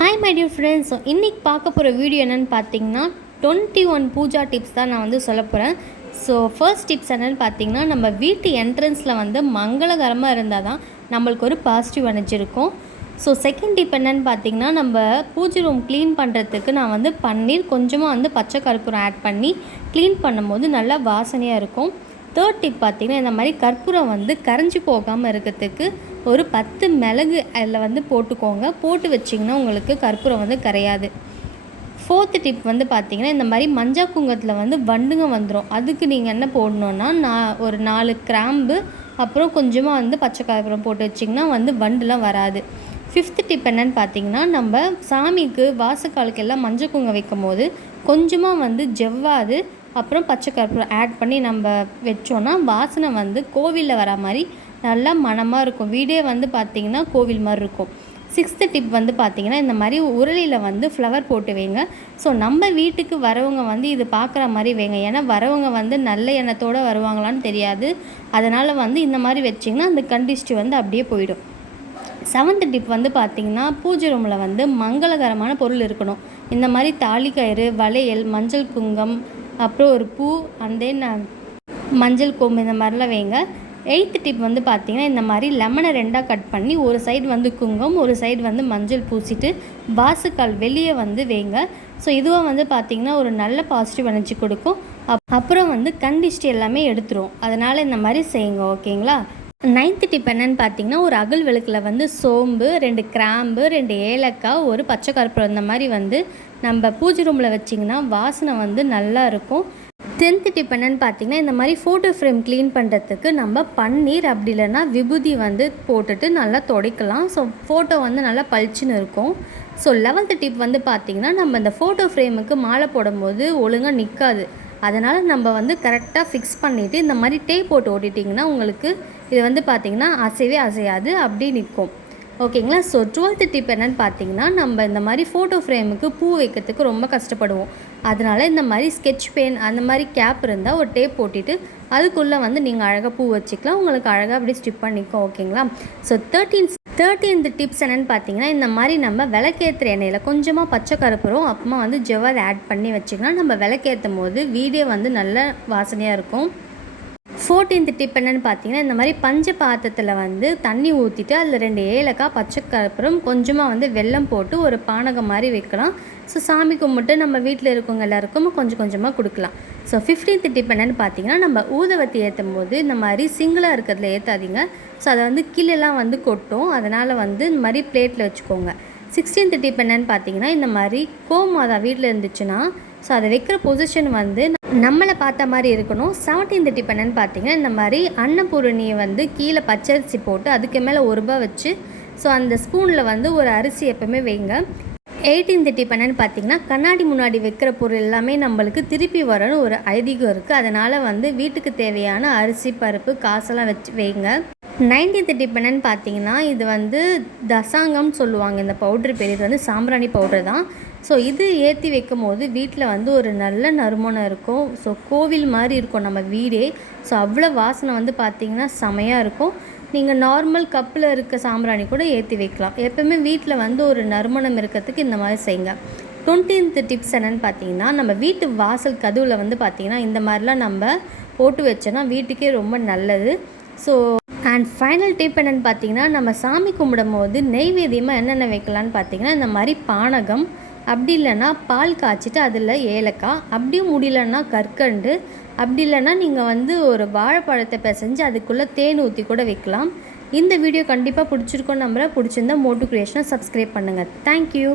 Hi my dear friends. So இன்றைக்கி பார்க்க போகிற வீடியோ என்னென்னு பார்த்தீங்கன்னா 21 பூஜா டிப்ஸ் தான் நான் சொல்ல போகிறேன். ஸோ ஃபர்ஸ்ட் டிப்ஸ் என்னென்னு பார்த்தீங்கன்னா, நம்ம வீட்டு என்ட்ரன்ஸில் மங்களகரமாக இருந்தால் தான் நம்மளுக்கு ஒரு பாசிட்டிவ் எனர்ஜி இருக்கும். ஸோ செகண்ட் டிப் என்னென்னு பார்த்தீங்கன்னா, நம்ம பூஜை ரூம் க்ளீன் பண்ணுறதுக்கு நான் பன்னீர் கொஞ்சமாக பச்சை கற்பூரம் ஆட் பண்ணி க்ளீன் பண்ணும்போது நல்லா வாசனையாக இருக்கும். தேர்ட் டிப் பார்த்திங்கன்னா, இந்த மாதிரி கற்பூரம் கரைஞ்சி போகாமல் இருக்கிறதுக்கு ஒரு 10 மிளகு அதில் போட்டுக்கோங்க. போட்டு வச்சிங்கன்னா உங்களுக்கு கற்பூரம் கரையாது. ஃபோர்த்து டிப் பார்த்திங்கன்னா, இந்த மாதிரி மஞ்சள் குங்குமத்தில் வண்டுங்க வந்துடும். அதுக்கு நீங்கள் என்ன போடணுன்னா, ஒரு 4 கிராம்பு அப்புறம் கொஞ்சமாக பச்சை கற்பூரம் போட்டு வச்சிங்கன்னா வண்டுலாம் வராது. ஃபிஃப்த்து டிப் என்னென்னு பார்த்தீங்கன்னா, நம்ம சாமிக்கு வாசக்காலுக்கு எல்லாம் மஞ்சள் குங்குமம் வைக்கும் போது கொஞ்சமாக ஜவ்வாது அப்புறம் பச்சை கற்பூரம் ஆட் பண்ணி நம்ம வச்சோன்னா வாசனை கோவிலில் வர மாதிரி நல்லா மணமாக இருக்கும். வீடே பார்த்திங்கன்னா கோவில் மாதிரி இருக்கும். சிக்ஸ்த்து டிப் பார்த்திங்கன்னா, இந்த மாதிரி உருளியில் ஃப்ளவர் போட்டு வைங்க. ஸோ நம்ம வீட்டுக்கு வரவங்க இது பார்க்குற மாதிரி வைங்க. ஏன்னா வரவங்க நல்ல எண்ணத்தோடு வருவாங்களான்னு தெரியாது. அதனால் இந்த மாதிரி வச்சிங்கன்னா அந்த கண்டிஷ்டி அப்படியே போயிடும். செவன்த்து டிப் பார்த்திங்கன்னா, பூஜை ரூமில் மங்களகரமான பொருள் இருக்கணும். இந்த மாதிரி தாலி கயிறு, வளையல், மஞ்சள் குங்குமம், அப்புறம் ஒரு பூ, அண்ட் தென் மஞ்சள் கோம்பு இந்த மாதிரிலாம் வைங்க. எயித்து டிப் பார்த்திங்கன்னா, இந்த மாதிரி லெமனை 2ஆக கட் பண்ணி ஒரு சைடு குங்குமம், ஒரு சைடு மஞ்சள் பூசிட்டு வாசக்கால் வெளியே வைங்க. ஸோ இதுவாக பார்த்திங்கன்னா ஒரு நல்ல பாசிட்டிவ் எனர்ஜி கொடுக்கும். அப்புறம் கண்டிஷ்டி எல்லாமே எடுத்துரும். அதனால் இந்த மாதிரி செய்யுங்க. ஓகேங்களா? நைன்த்து டிப் என்னென்னு பார்த்தீங்கன்னா, ஒரு அகல் விளக்கில் சோம்பு, 2 கிராம்பு, 2 ஏலக்காய், ஒரு பச்சை கற்பூரம் இந்த மாதிரி நம்ம பூஜை ரூமில் வச்சிங்கன்னா வாசனை நல்லா இருக்கும். 10th டிப் என்னென்னு பார்த்தீங்கன்னா, இந்த மாதிரி ஃபோட்டோ ஃப்ரேம் க்ளீன் பண்ணுறதுக்கு நம்ம பன்னீர் அப்படி இல்லைன்னா விபூதி போட்டுட்டு நல்லா துடைக்கலாம். ஸோ ஃபோட்டோ நல்லா பளிச்சுன்னு இருக்கும். ஸோ 11th டிப் பார்த்திங்கன்னா, நம்ம இந்த ஃபோட்டோ ஃப்ரேமுக்கு மாலை போடும்போது ஒழுங்காக நிற்காது. அதனால் நம்ம கரெக்டாக ஃபிக்ஸ் பண்ணிவிட்டு இந்த மாதிரி டேப் போட்டு ஓட்டிட்டிங்கன்னா உங்களுக்கு இது பார்த்திங்கன்னா அசைவே அசையாது, அப்படி நிற்கும். ஓகேங்களா? ஸோ 12th டிப் என்னென்னு பார்த்தீங்கன்னா, நம்ம இந்த மாதிரி ஃபோட்டோ ஃப்ரேமுக்கு பூ வைக்கிறதுக்கு ரொம்ப கஷ்டப்படுவோம். அதனால் இந்த மாதிரி ஸ்கெட்ச் பென் அந்த மாதிரி கேப் இருந்தால் ஒரு டேப் போட்டிட்டு அதுக்குள்ளே நீங்கள் அழகாக பூ வச்சுக்கலாம். உங்களுக்கு அழகாக அப்படி ஸ்டிப் பண்ணிக்கும். ஓகேங்களா? ஸோ 13th டிப்ஸ் என்னென்னு பார்த்தீங்கன்னா, இந்த மாதிரி நம்ம விளக்கேற்றுற எண்ணெயில் கொஞ்சமாக பச்சை கற்பூரம் அப்புறமா ஜவ்வாது ஆட் பண்ணி வச்சிங்கன்னா நம்ம விளக்கேற்றும் போது வீடே நல்ல வாசனையாக இருக்கும். 14th டிப் என்னென்னு பார்த்தீங்கன்னா, இந்த மாதிரி பஞ்ச பாத்திரத்தில் தண்ணி ஊற்றிட்டு அதில் 2 ஏலக்காய், பச்சை கற்பூரம், கொஞ்சமாக வெல்லம் போட்டு ஒரு பானகம் மாதிரி வைக்கலாம். ஸோ சாமி கும்பிட்டு நம்ம வீட்டில் இருக்கவங்க எல்லாருக்கும் கொஞ்சம் கொஞ்சமாக கொடுக்கலாம். ஸோ 15th டிப் என்னென்னு பார்த்தீங்கன்னா, நம்ம ஊதுவத்தி ஏற்றும் போது இந்த மாதிரி சிங்கிளாக இருக்கிறதுல ஏற்றாதீங்க. ஸோ அதை கீழெல்லாம் கொட்டும். அதனால் இந்த மாதிரி பிளேட்டில் வச்சுக்கோங்க. 16th டிப் என்னென்னு பார்த்தீங்கன்னா, இந்த மாதிரி கோமாதா வீட்டில் இருந்துச்சுன்னா ஸோ அதை வைக்கிற பொசிஷன் நம்மளை பார்த்த மாதிரி இருக்கணும். 17th டிப் என்னென்னு பார்த்தீங்கன்னா, இந்த மாதிரி அன்னபூரணியை கீழே பச்சரிசி போட்டு அதுக்கு மேலே 1 ரூபா வச்சு ஸோ அந்த ஸ்பூனில் ஒரு அரிசி எப்போவுமே வைங்க. 18th டிப் என்னென்னு பார்த்தீங்கன்னா, கண்ணாடி முன்னாடி வைக்கிற பொருள் எல்லாமே நம்மளுக்கு திருப்பி வரணும் ஒரு ஐதீகம் இருக்குது. அதனால் வீட்டுக்கு தேவையான அரிசி, பருப்பு, காசெல்லாம் வச்சு வைங்க. 19th டிப் என்னென்னு பார்த்தீங்கன்னா, இது தசாங்கம்னு சொல்லுவாங்க. இந்த பவுட்ரு பேர் இது சாம்பிராணி பவுட்ரு தான். ஸோ இது ஏற்றி வைக்கும் போது வீட்டில் ஒரு நல்ல நறுமணம் இருக்கும். ஸோ கோவில் மாதிரி இருக்கும் நம்ம வீடே. ஸோ அவ்வளோ வாசனை பார்த்திங்கன்னா செமையாக இருக்கும். நீங்கள் நார்மல் கப்பில் இருக்க சாம்பிராணி கூட ஏற்றி வைக்கலாம். எப்போவுமே வீட்டில் ஒரு நறுமணம் இருக்கிறதுக்கு இந்த மாதிரி செய்யுங்க. 20th டிப்ஸ் என்னென்னு பார்த்தீங்கன்னா, நம்ம வீட்டு வாசல் கதவில் பார்த்திங்கன்னா இந்த மாதிரிலாம் நம்ம போட்டு வச்சோன்னா வீட்டுக்கே ரொம்ப நல்லது. ஸோ அண்ட் ஃபைனல் டிப் என்னென்னு பார்த்தீங்கன்னா, நம்ம சாமி கும்பிடும் போது நெய்வேத்தியமாக என்னென்ன வைக்கலான்னு பார்த்தீங்கன்னா, இந்த மாதிரி பானகம், அப்படி இல்லைன்னா பால் காய்ச்சிட்டு அதில் ஏலக்காய், அப்படியும் முடியலன்னா கற்கண்டு, அப்படி இல்லைன்னா நீங்கள் ஒரு வாழைப்பழத்தை பிசைஞ்சு அதுக்குள்ளே தேன் ஊற்றி கூட வைக்கலாம். இந்த வீடியோ கண்டிப்பாக பிடிச்சிருக்கோன்னு நம்புகிறேன். பிடிச்சிருந்தா மோட்டுக்ரியேஷனை சப்ஸ்கிரைப் பண்ணுங்கள். தேங்க்யூ.